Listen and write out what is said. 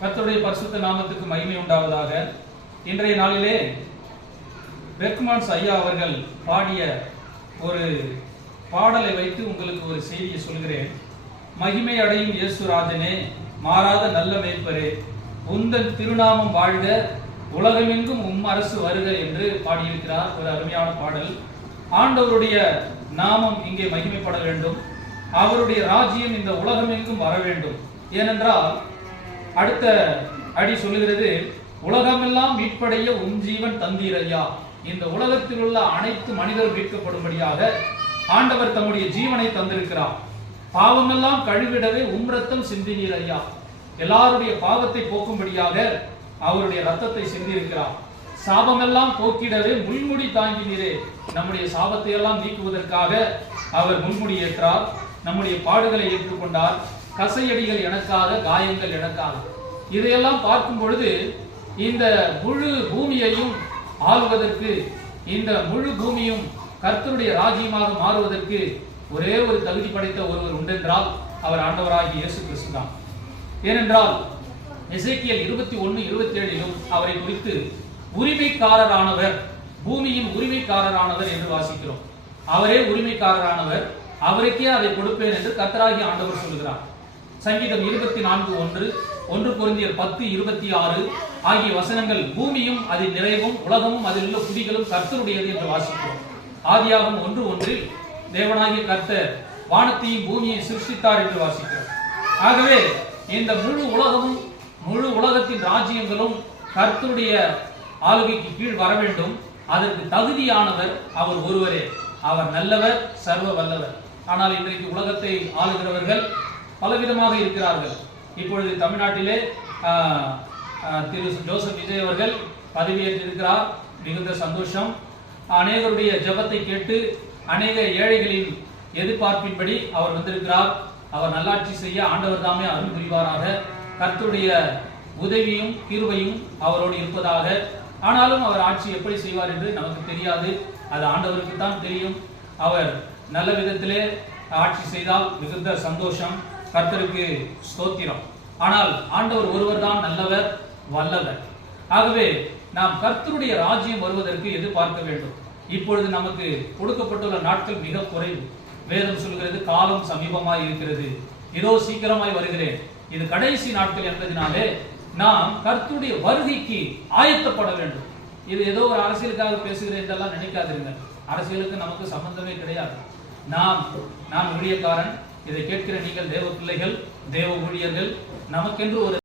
கர்த்தருடைய பரிசுத்த நாமத்துக்கு மகிமை உண்டாவதாக. இன்றைய நாளிலே பெர்க்மான்ஸ் ஐயா அவர்கள் பாடிய ஒரு பாடலை வைத்து உங்களுக்கு ஒரு செய்தியை சொல்கிறேன். மகிமை அடையும் இயேசுராஜனே, மாறாத நல்ல மேய்ப்பரே, உந்தன் திருநாமம் வாழ்க, உலகமெங்கும் அரசு வருக என்று பாடியிருக்கிறார். ஒரு அருமையான பாடல். ஆண்டவருடைய நாமம் இங்கே மகிமைப்பட வேண்டும். அவருடைய ராஜ்யம் இந்த உலகமெங்கும் வர வேண்டும். ஏனென்றால் அடுத்த அடி சொல்லுகிறது, உலகமெல்லாம் மீட்படைய ஜீவன் தந்தீர் ஐயா. இந்த உலகத்தில் உள்ள அனைத்து மனிதர் மீட்கப்படும்படியாக ஆண்டவர் தம்முடைய ஜீவனை தந்திருக்கிறார். பாவமெல்லாம் கழுவிடவே ரத்தம் சிந்தினீர் ஐயா. எல்லாருடைய பாவத்தை போக்கும்படியாக அவருடைய ரத்தத்தை சிந்தியிருக்கிறார். சாபமெல்லாம் போக்கிடவே முள்முடி தாங்கினீரே. நம்முடைய சாபத்தை எல்லாம் நீக்குவதற்காக அவர் முள்முடி ஏற்றார். நம்முடைய பாடுகளை ஏற்றுக்கொண்டார். கசையடிகள் எனக்காக, காயங்கள் எனக்காக. இதையெல்லாம் பார்க்கும் பொழுது இந்த முழு பூமியையும் ஆளுவதற்கு, இந்த முழு பூமியும் கர்த்தருடைய ராஜ்யமாக மாறுவதற்கு ஒரே ஒரு தகுதி படைத்த ஒருவர் உண்டென்றால் அவர் ஆண்டவராகிய இயேசு கிறிஸ்து தான். ஏனென்றால் எசேக்கியேல் 21:27 அவரை குறித்து உரிமைக்காரரானவர், பூமியின் உரிமைக்காரரானவர் என்று வாசிக்கிறோம். அவரே உரிமைக்காரரானவர், அவருக்கே அதை கொடுப்பேன் என்று கர்த்தராகிய ஆண்டவர் சொல்கிறார். சங்கீதம் 24:1, 1 கொரிந்தியர் 10:26 ஆகிய வசனங்கள் பூமியும் அதில் நிறைவும் உலகமும் அதில் உள்ள குடிகளும் கர்த்தருடையது என்று வாசிக்கிறோம். ஆதியாகமம் 1:1 தேவனாகிய கர்த்தர் வானத்தையும் பூமியை சிருஷ்டித்தார் என்று வாசிக்கிறோம். ஆகவே இந்த முழு உலகமும், முழு உலகத்தின் ராஜ்யங்களும் கர்த்தருடைய ஆளுகைக்கு கீழ் வர வேண்டும். அதற்கு தகுதியானவர் அவர் ஒருவரே. அவர் நல்லவர், சர்வ வல்லவர். ஆனால் இன்றைக்கு உலகத்தை ஆளுகிறவர்கள் பலவிதமாக இருக்கிறார்கள். இப்பொழுது தமிழ்நாட்டிலே திரு ஜோசப் விஜய் அவர்கள் பதவியேற்றிருக்கிறார். மிகுந்த சந்தோஷம். அநேகருடைய ஜெபத்தை கேட்டு அநேக ஏழைகளின் எதிர்பார்ப்பின்படி அவர் வந்திருக்கிறார். அவர் நல்லாட்சி செய்ய ஆண்டவர் தாமே அருள் புரிவாராக. கர்த்தருடைய உதவியும் கிருபையும் அவரோடு இருப்பதாக. ஆனாலும் அவர் ஆட்சி எப்படி செய்வார் என்று நமக்கு தெரியாது. அது ஆண்டவருக்கு தான் தெரியும். அவர் நல்ல விதத்திலே ஆட்சி செய்தால் மிகுந்த சந்தோஷம். கர்த்தருக்கு ஸ்தோத்திரம். ஆனால் ஆண்டவர் ஒருவர் தான் நல்லவர், வல்லவர். ஆகவே நாம் கர்த்தருடைய ராஜ்யம் வருவதற்கு எதிர்பார்க்க வேண்டும். இப்பொழுது நமக்கு கொடுக்கப்பட்டுள்ள நாட்கள் மிக குறைவு. வேதம் சொல்கிறது, காலம் சமீபமாய் இருக்கிறது, இதோ சீக்கிரமாய் வருகிறேன். இது கடைசி நாட்கள் என்பதனாலே நாம் கர்த்தருடைய வருகைக்கு ஆயத்தப்பட வேண்டும். இது ஏதோ ஒரு அரசியலுக்காக பேசுகிறேன் என்றெல்லாம் நினைக்காதீங்க. அரசியலுக்கு நமக்கு சம்பந்தமே கிடையாது. நான் ஊழியக்காரன். இதை கேட்கிற நீங்கள் தேவ பிள்ளைகள், தேவ ஊழியர்கள். நமக்கென்று ஒரு